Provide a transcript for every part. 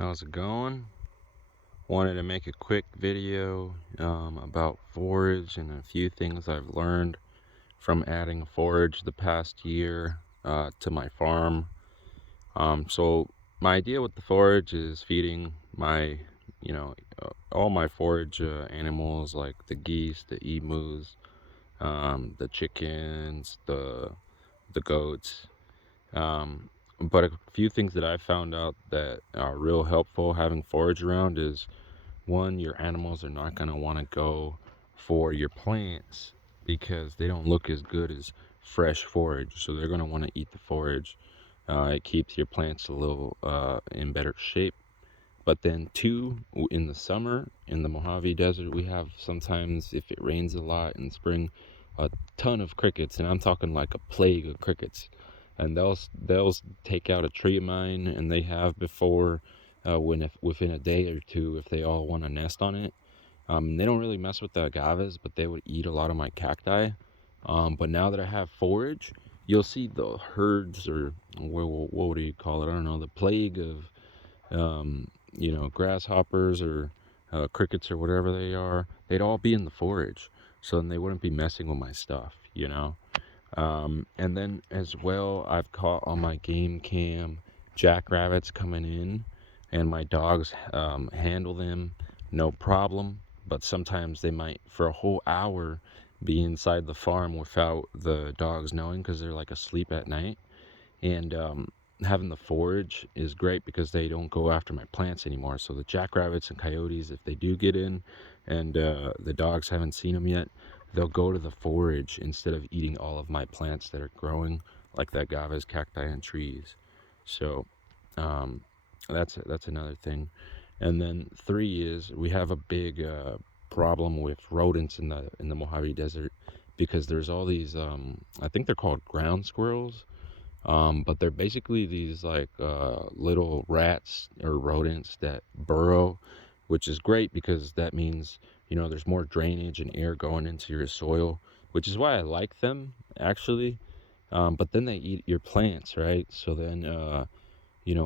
How's it going? Wanted to make a quick video about forage and a few things I've learned from adding forage the past year to my farm. So my idea with the forage is feeding my, all my forage animals like the geese, the emus, the chickens, the goats. But a few things that I found out that are real helpful having forage around is one, your animals are not going to want to go for your plants because they don't look as good as fresh forage. So they're going to want to eat the forage. It keeps your plants a little in better shape. But then, two, in the summer, in the Mojave Desert, we have sometimes, if it rains a lot in spring, a ton of crickets, and I'm talking like a plague of crickets. And they'll take out a tree of mine, and they have before, if within a day or two, if they all want to nest on it. They don't really mess with the agaves, but they would eat a lot of my cacti. But now that I have forage, you'll see the herds, or what do you call it? I don't know, the plague of grasshoppers or crickets or whatever they are, they'd all be in the forage. So then they wouldn't be messing with my stuff. And then as well, I've caught on my game cam jackrabbits coming in, and my dogs handle them no problem. But sometimes they might, for a whole hour, be inside the farm without the dogs knowing because they're like asleep at night. And having the forage is great because they don't go after my plants anymore. So the jackrabbits and coyotes, if they do get in and the dogs haven't seen them yet, they'll go to the forage instead of eating all of my plants that are growing, like the agaves, cacti, and trees. So um, that's another thing. And then three is we have a big problem with rodents in the Mojave Desert because there's all these I think they're called ground squirrels, but they're basically these like little rats or rodents that burrow, which is great because that means, there's more drainage and air going into your soil, which is why I like them actually. But then they eat your plants, right? So then,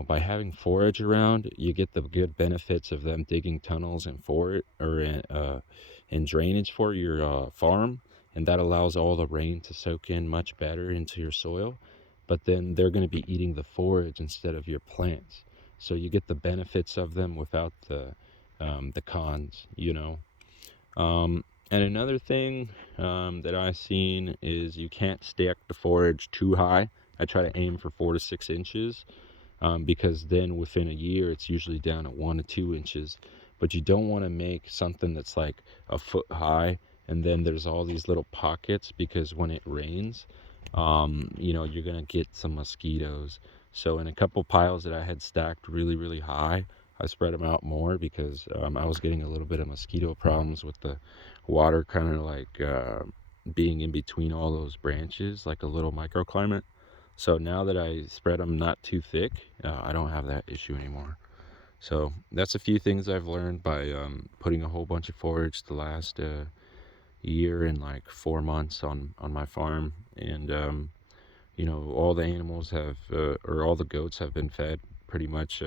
by having forage around, you get the good benefits of them digging tunnels and in drainage for your farm, and that allows all the rain to soak in much better into your soil. But then they're going to be eating the forage instead of your plants, so you get the benefits of them without the cons. And another thing that I've seen is you can't stack the forage too high. I try to aim for 4 to 6 inches, because then within a year it's usually down at 1 to 2 inches. But you don't want to make something that's like a foot high and then there's all these little pockets, because when it rains, you're gonna get some mosquitoes. So in a couple piles that I had stacked really, really high, I spread them out more because I was getting a little bit of mosquito problems with the water kind of like being in between all those branches, like a little microclimate. So now that I spread them not too thick, I don't have that issue anymore. So that's a few things I've learned by putting a whole bunch of forage the last year and like 4 months on my farm. And all the animals have, or all the goats have been fed pretty much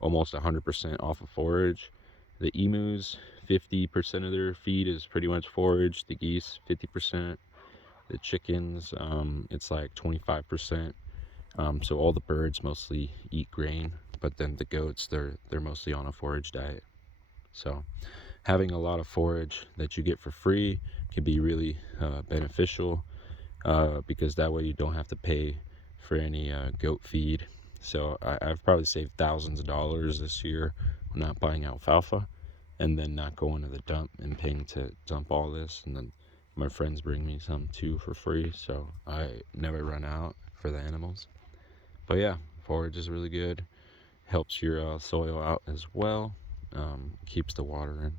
almost 100% off of forage. The emus, 50% of their feed is pretty much forage. The geese, 50%. The chickens, it's like 25%. So all the birds mostly eat grain, but then the goats, they're mostly on a forage diet. So having a lot of forage that you get for free can be really beneficial, because that way you don't have to pay for any goat feed. So I've probably saved thousands of dollars this year not buying alfalfa and then not going to the dump and paying to dump all this. And then my friends bring me some too for free, so I never run out for the animals. But yeah, forage is really good. Helps your soil out as well. Keeps the water in.